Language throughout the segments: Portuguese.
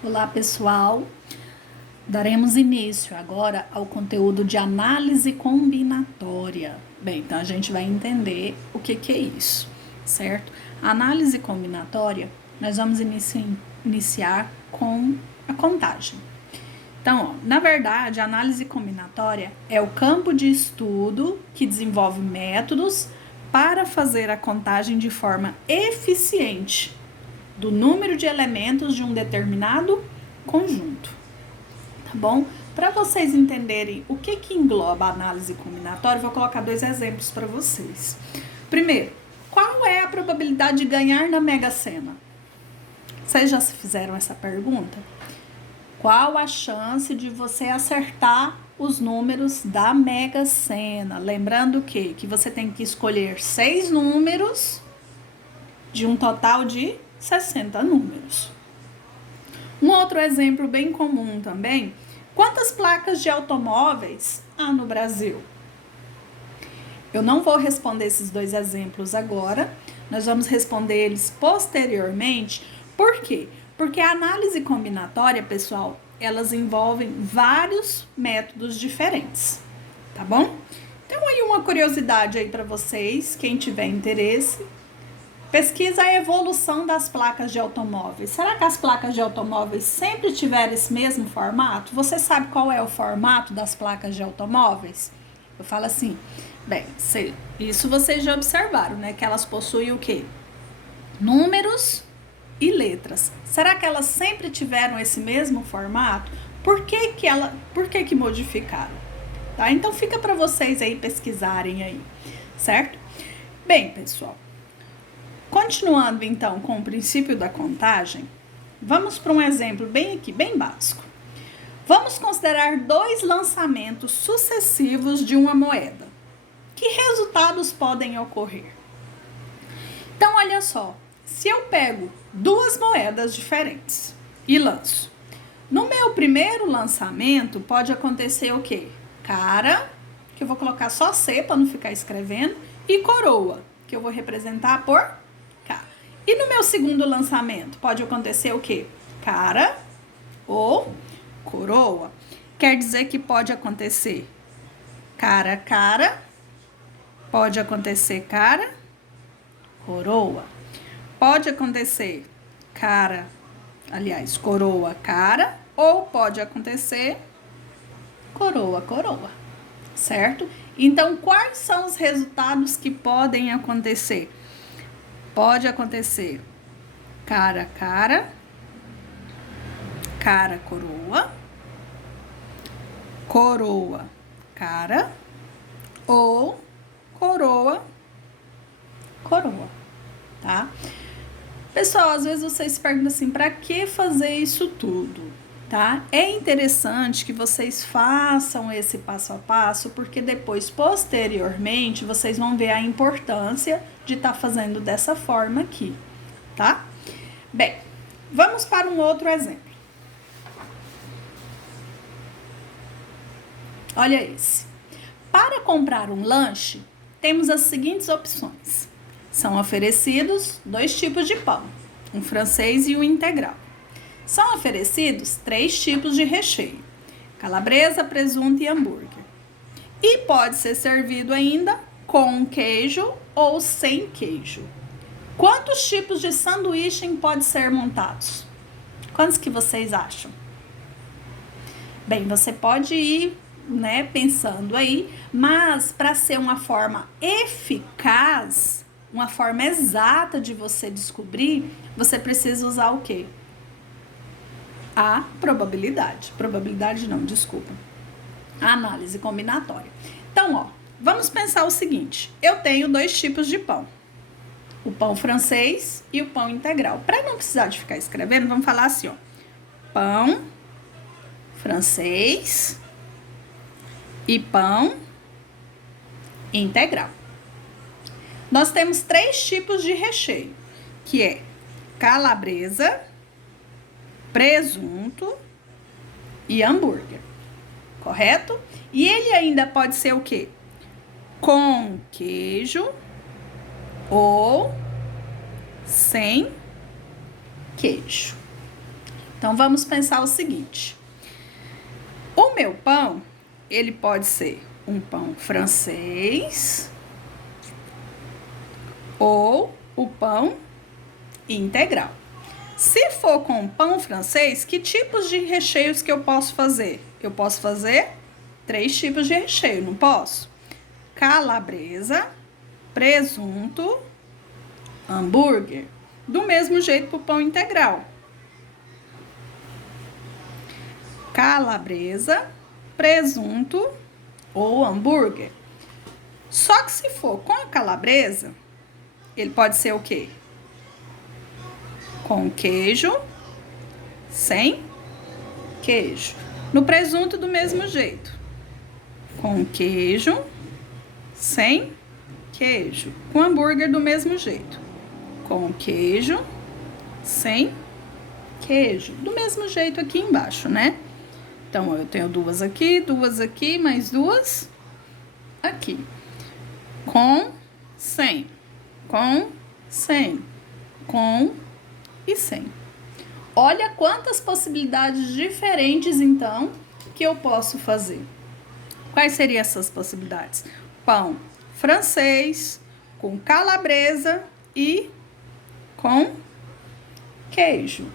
Olá, pessoal. Daremos início agora ao conteúdo de análise combinatória. Bem, então a gente vai entender o que é isso, certo? A análise combinatória, nós vamos iniciar com a contagem. Então, na verdade, a análise combinatória é o campo de estudo que desenvolve métodos para fazer a contagem de forma eficiente do número de elementos de um determinado conjunto, tá bom? Para vocês entenderem o que engloba a análise combinatória, vou colocar dois exemplos para vocês. Primeiro, qual é a probabilidade de ganhar na Mega Sena? Vocês já se fizeram essa pergunta? Qual a chance de você acertar os números da Mega Sena? Lembrando que você tem que escolher 6 números de um total de 60 números. Um outro exemplo bem comum também, quantas placas de automóveis há no Brasil? Eu não vou responder esses dois exemplos agora, nós vamos responder eles posteriormente. Por quê? Porque a análise combinatória, pessoal, elas envolvem vários métodos diferentes, tá bom? Então, aí uma curiosidade aí para vocês, quem tiver interesse, pesquisa a evolução das placas de automóveis. Será que as placas de automóveis sempre tiveram esse mesmo formato? Você sabe qual é o formato das placas de automóveis? Eu falo assim, bem, isso vocês já observaram, né? Que elas possuem o quê? Números e letras. Será que elas sempre tiveram esse mesmo formato? Por que modificaram? Tá? Então fica para vocês aí pesquisarem aí, certo? Bem, pessoal, continuando então com o princípio da contagem, vamos para um exemplo bem básico. Vamos considerar 2 lançamentos sucessivos de uma moeda. Que resultados podem ocorrer? Então, olha só, se eu pego 2 moedas diferentes e lanço, no meu primeiro lançamento pode acontecer o quê? Cara, que eu vou colocar só C para não ficar escrevendo, e coroa, que eu vou representar por K. E no meu segundo lançamento pode acontecer o quê? Cara ou coroa. Quer dizer que pode acontecer cara, pode acontecer cara, coroa. Pode acontecer coroa, cara, ou pode acontecer coroa, certo? Então, quais são os resultados que podem acontecer? Pode acontecer cara, coroa, coroa, cara, ou coroa, tá? Pessoal, às vezes vocês se perguntam assim, para que fazer isso tudo, tá? É interessante que vocês façam esse passo a passo, porque depois, posteriormente, vocês vão ver a importância de estar fazendo dessa forma aqui, tá? Bem, vamos para um outro exemplo. Olha esse. Para comprar um lanche, temos as seguintes opções. São oferecidos 2 tipos de pão, um francês e um integral. São oferecidos 3 tipos de recheio, calabresa, presunto e hambúrguer. E pode ser servido ainda com queijo ou sem queijo. Quantos tipos de sanduíche podem ser montados? Quantos que vocês acham? Bem, você pode ir, né, pensando aí, mas para ser uma forma eficaz, uma forma exata de você descobrir, você precisa usar o quê? A probabilidade. A análise combinatória. Então, ó, vamos pensar o seguinte. Eu tenho 2 tipos de pão. O pão francês e o pão integral. Para não precisar de ficar escrevendo, vamos falar assim, ó. Pão francês e pão integral. Nós temos 3 tipos de recheio, que é calabresa, presunto e hambúrguer, correto? E ele ainda pode ser o quê? Com queijo ou sem queijo. Então, vamos pensar o seguinte. O meu pão, ele pode ser um pão francês ou o pão integral. Se for com pão francês, que tipos de recheios que eu posso fazer? Eu posso fazer 3 tipos de recheio, não posso? Calabresa, presunto, hambúrguer. Do mesmo jeito para o pão integral. Calabresa, presunto ou hambúrguer. Só que se for com a calabresa, ele pode ser o quê? Com queijo, sem queijo. No presunto, do mesmo jeito. Com queijo, sem queijo. Com hambúrguer, do mesmo jeito. Com queijo, sem queijo. Do mesmo jeito aqui embaixo, né? Então, eu tenho 2 aqui, mais 2 aqui. Com, sem. Com, sem. Com e sem. Olha quantas possibilidades diferentes, então, que eu posso fazer. Quais seriam essas possibilidades? Pão francês, com calabresa e com queijo.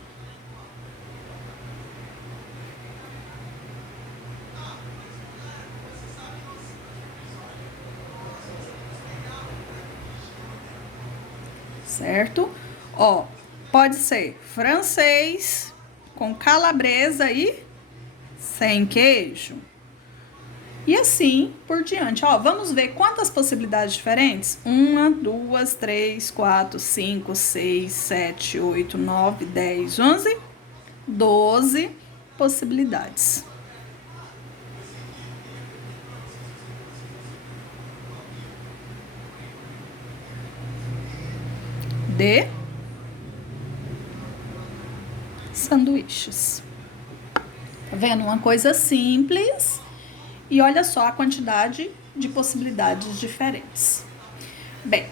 Certo? Ó, pode ser francês com calabresa e sem queijo. E assim por diante. Ó, vamos ver quantas possibilidades diferentes? 1, 2, 3, 4, 5, 6, 7, 8, 9, 10, 11, 12 possibilidades. De sanduíches. Tá vendo? Uma coisa simples e olha só a quantidade de possibilidades diferentes. Bem,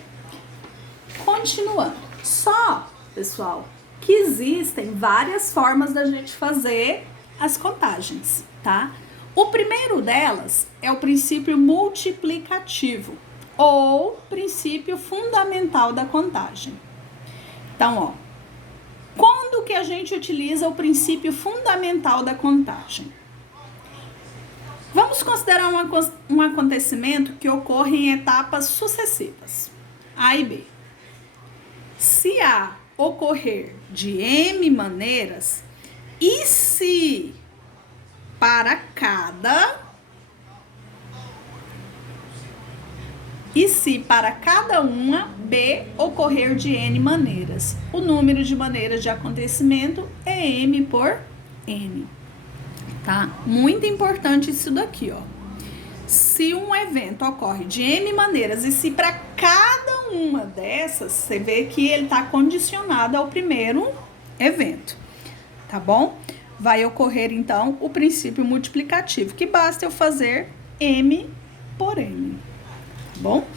continuando. Só, pessoal, que existem várias formas da gente fazer as contagens, tá? O primeiro delas é o princípio multiplicativo ou princípio fundamental da contagem. Então, ó, quando que a gente utiliza o princípio fundamental da contagem? Vamos considerar um acontecimento que ocorre em etapas sucessivas, A e B. Se A ocorrer de M maneiras, e se para cada uma B ocorrer de N maneiras, o número de maneiras de acontecimento é M por N. Tá? Muito importante isso daqui, ó. Se um evento ocorre de N maneiras e se para cada uma dessas, você vê que ele está condicionado ao primeiro evento, tá bom? Vai ocorrer, então, o princípio multiplicativo, que basta eu fazer M por N, tá bom?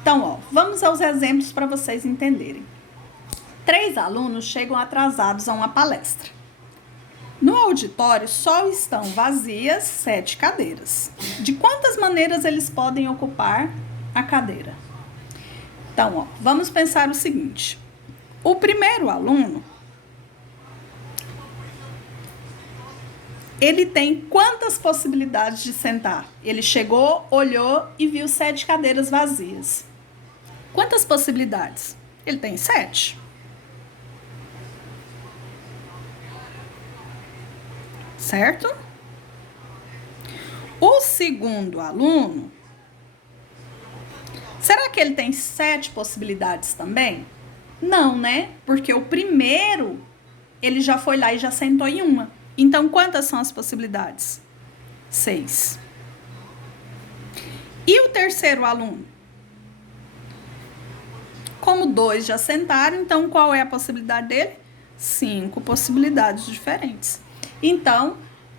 Então, ó, vamos aos exemplos para vocês entenderem. 3 alunos chegam atrasados a uma palestra. No auditório só estão vazias 7 cadeiras. De quantas maneiras eles podem ocupar a cadeira? Então, ó, vamos pensar o seguinte. O primeiro aluno, ele tem quantas possibilidades de sentar? Ele chegou, olhou e viu 7 cadeiras vazias. Quantas possibilidades? Ele tem 7. Certo? O segundo aluno, será que ele tem 7 possibilidades também? Não, né? Porque o primeiro, ele já foi lá e já sentou em uma. Então, quantas são as possibilidades? 6. E o terceiro aluno? Como 2 já sentaram, então qual é a possibilidade dele? 5 possibilidades diferentes. Então,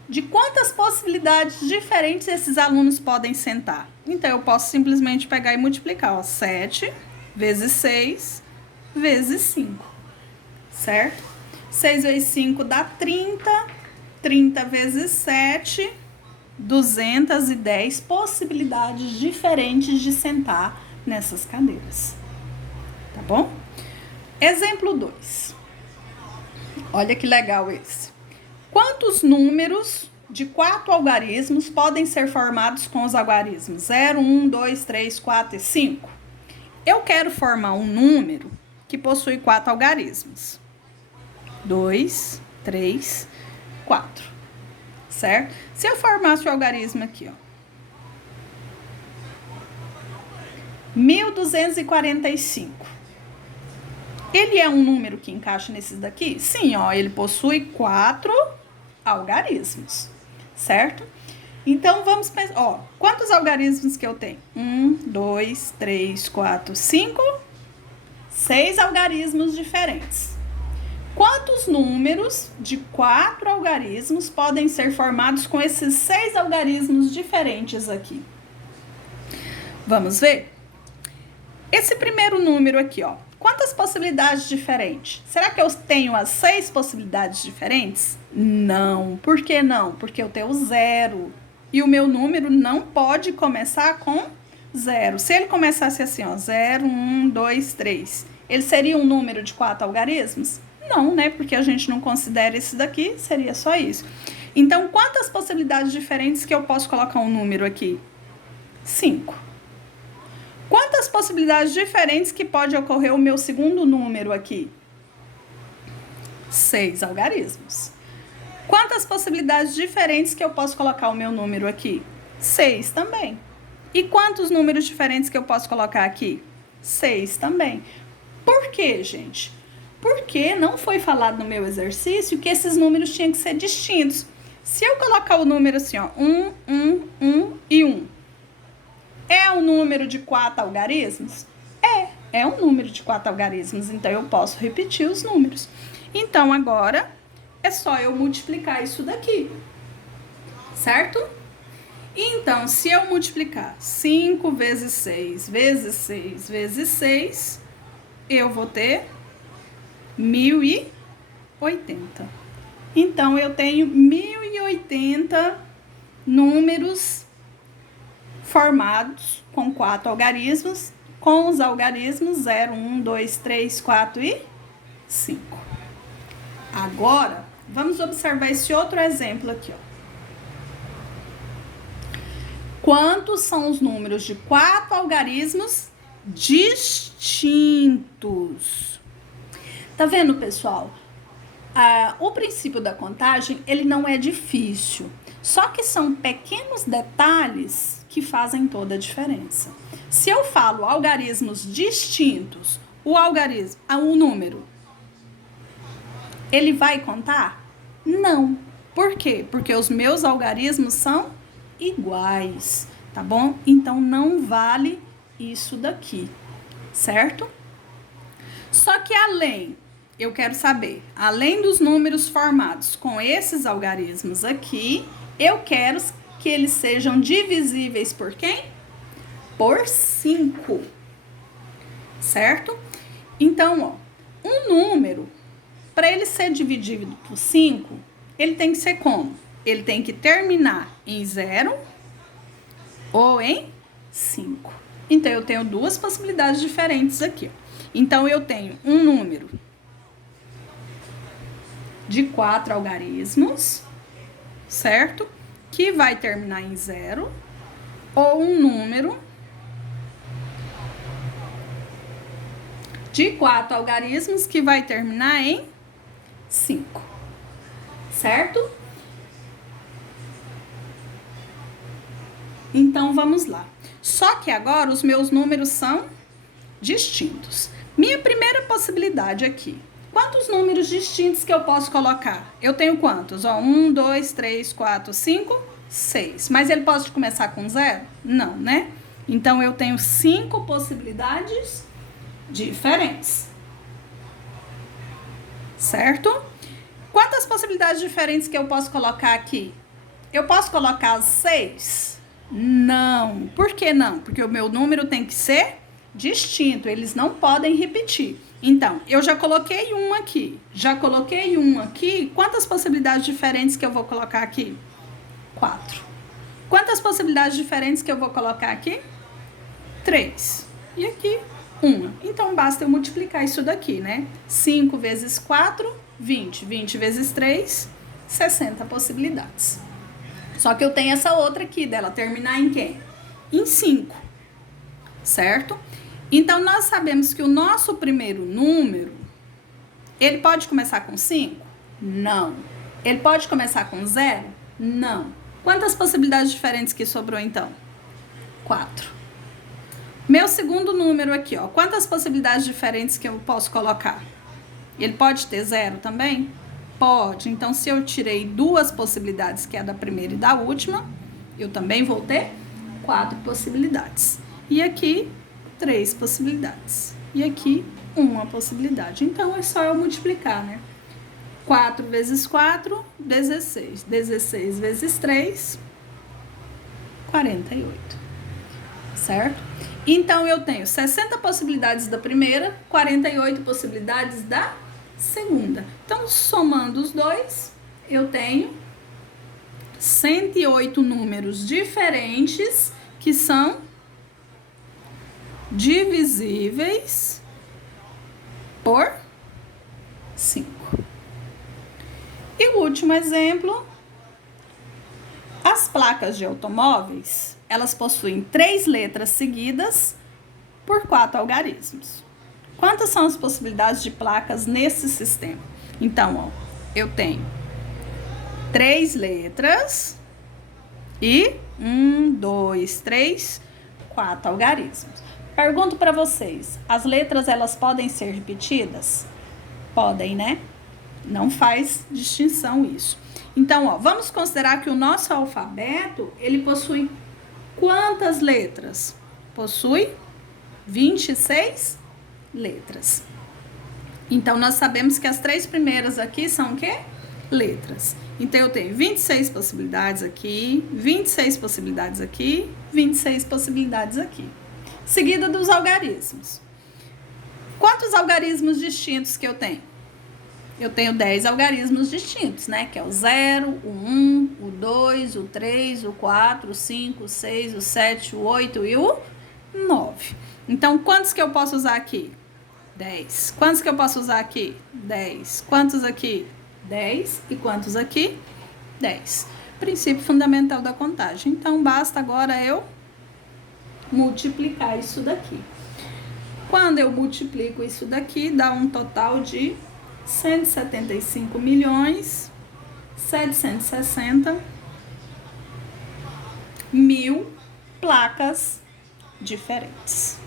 de quantas possibilidades diferentes esses alunos podem sentar? Então, eu posso simplesmente pegar e multiplicar, ó, 7 vezes 6 vezes 5, certo? 6 vezes 5 dá 30. 30 vezes 7, 210 possibilidades diferentes de sentar nessas cadeiras. Tá bom? Exemplo 2. Olha que legal esse. Quantos números de 4 algarismos podem ser formados com os algarismos 0, 1, 2, 3, 4 e 5? Eu quero formar um número que possui 4 algarismos. 2, 3, 4. Certo? Se eu formasse o algarismo aqui, ó. 1245. Ele é um número que encaixa nesses daqui? Sim, ó, ele possui 4 algarismos, certo? Então, vamos pensar, ó, quantos algarismos que eu tenho? 1, 2, 3, 4, 5, 6 algarismos diferentes. Quantos números de 4 algarismos podem ser formados com esses 6 algarismos diferentes aqui? Vamos ver? Esse primeiro número aqui, ó. Quantas possibilidades diferentes? Será que eu tenho as 6 possibilidades diferentes? Não. Por que não? Porque eu tenho 0. E o meu número não pode começar com 0. Se ele começasse assim, ó, 0, 1, 2, 3, ele seria um número de 4 algarismos? Não, né? Porque a gente não considera esse daqui, seria só isso. Então, quantas possibilidades diferentes que eu posso colocar um número aqui? 5. Quantas possibilidades diferentes que pode ocorrer o meu segundo número aqui? 6 algarismos. Quantas possibilidades diferentes que eu posso colocar o meu número aqui? 6 também. E quantos números diferentes que eu posso colocar aqui? 6 também. Por quê, gente? Porque não foi falado no meu exercício que esses números tinham que ser distintos. Se eu colocar o número assim, ó, 1, 1, 1 e 1, é um número de 4 algarismos? É um número de 4 algarismos, então eu posso repetir os números. Então, agora, é só eu multiplicar isso daqui, certo? Então, se eu multiplicar 5 vezes 6 vezes 6 vezes 6, eu vou ter 1080. Então, eu tenho 1080 números formados com 4 algarismos, com os algarismos 0, 1, 2, 3, 4 e 5. Agora, vamos observar esse outro exemplo aqui, ó. Quantos são os números de 4 algarismos distintos? Tá vendo, pessoal? O princípio da contagem, ele não é difícil. Só que são pequenos detalhes que fazem toda a diferença. Se eu falo algarismos distintos, o número, ele vai contar? Não. Por quê? Porque os meus algarismos são iguais, tá bom? Então, não vale isso daqui, certo? Só que eu quero saber, além dos números formados com esses algarismos aqui, eu quero que eles sejam divisíveis por quem? Por 5, certo? Então, ó, um número, para ele ser dividido por 5, ele tem que ser como? Ele tem que terminar em 0 ou em 5. Então, eu tenho duas possibilidades diferentes aqui, ó. Então, eu tenho um número de 4 algarismos, certo? Que vai terminar em 0, ou um número de 4 algarismos que vai terminar em 5, certo? Então, vamos lá. Só que agora os meus números são distintos. Minha primeira possibilidade aqui. Quantos números distintos que eu posso colocar? Eu tenho quantos? 1, 2, 3, 4, 5, 6. Mas ele pode começar com 0? Não, né? Então, eu tenho 5 possibilidades diferentes. Certo? Quantas possibilidades diferentes que eu posso colocar aqui? Eu posso colocar 6? Não. Por que não? Porque o meu número tem que ser distinto, eles não podem repetir. Então, eu já coloquei um aqui, Quantas possibilidades diferentes que eu vou colocar aqui? 4. Quantas possibilidades diferentes que eu vou colocar aqui? 3. E aqui, 1. Então, basta eu multiplicar isso daqui, né? 5 vezes 4, 20. 20 vezes 3, 60 possibilidades. Só que eu tenho essa outra aqui, dela terminar em quem? Em 5. Certo? Então, nós sabemos que o nosso primeiro número, ele pode começar com 5? Não. Ele pode começar com 0? Não. Quantas possibilidades diferentes que sobrou, então? 4. Meu segundo número aqui, ó. Quantas possibilidades diferentes que eu posso colocar? Ele pode ter 0 também? Pode. Então, se eu tirei 2 possibilidades, que é da primeira e da última, eu também vou ter 4 possibilidades. E aqui, 3 possibilidades. E aqui, 1 possibilidade. Então, é só eu multiplicar, né? 4 vezes 4, 16. 16 vezes 3, 48. Certo? Então, eu tenho 60 possibilidades da primeira, 48 possibilidades da segunda. Então, somando os dois, eu tenho 108 números diferentes que são divisíveis por 5. E o último exemplo, as placas de automóveis, elas possuem 3 letras seguidas por 4 algarismos. Quantas são as possibilidades de placas nesse sistema? Então, ó, eu tenho 3 letras e 1, 2, 3, 4 algarismos. Pergunto para vocês, as letras elas podem ser repetidas? Podem, né? Não faz distinção isso. Então, ó, vamos considerar que o nosso alfabeto, ele possui quantas letras? Possui 26 letras. Então, nós sabemos que as 3 primeiras aqui são o quê? Letras. Então, eu tenho 26 possibilidades aqui, 26 possibilidades aqui, 26 possibilidades aqui. Seguida dos algarismos. Quantos algarismos distintos que eu tenho? Eu tenho 10 algarismos distintos, né? Que é o 0, o 1, o 2, o 3, o 4, o 5, o 6, o 7, o 8 e o 9. Então, quantos que eu posso usar aqui? 10. Quantos que eu posso usar aqui? 10. Quantos aqui? 10. E quantos aqui? 10. Princípio fundamental da contagem. Então, basta agora eu multiplicar isso daqui. Quando eu multiplico isso daqui, dá um total de 175.760.000 placas diferentes.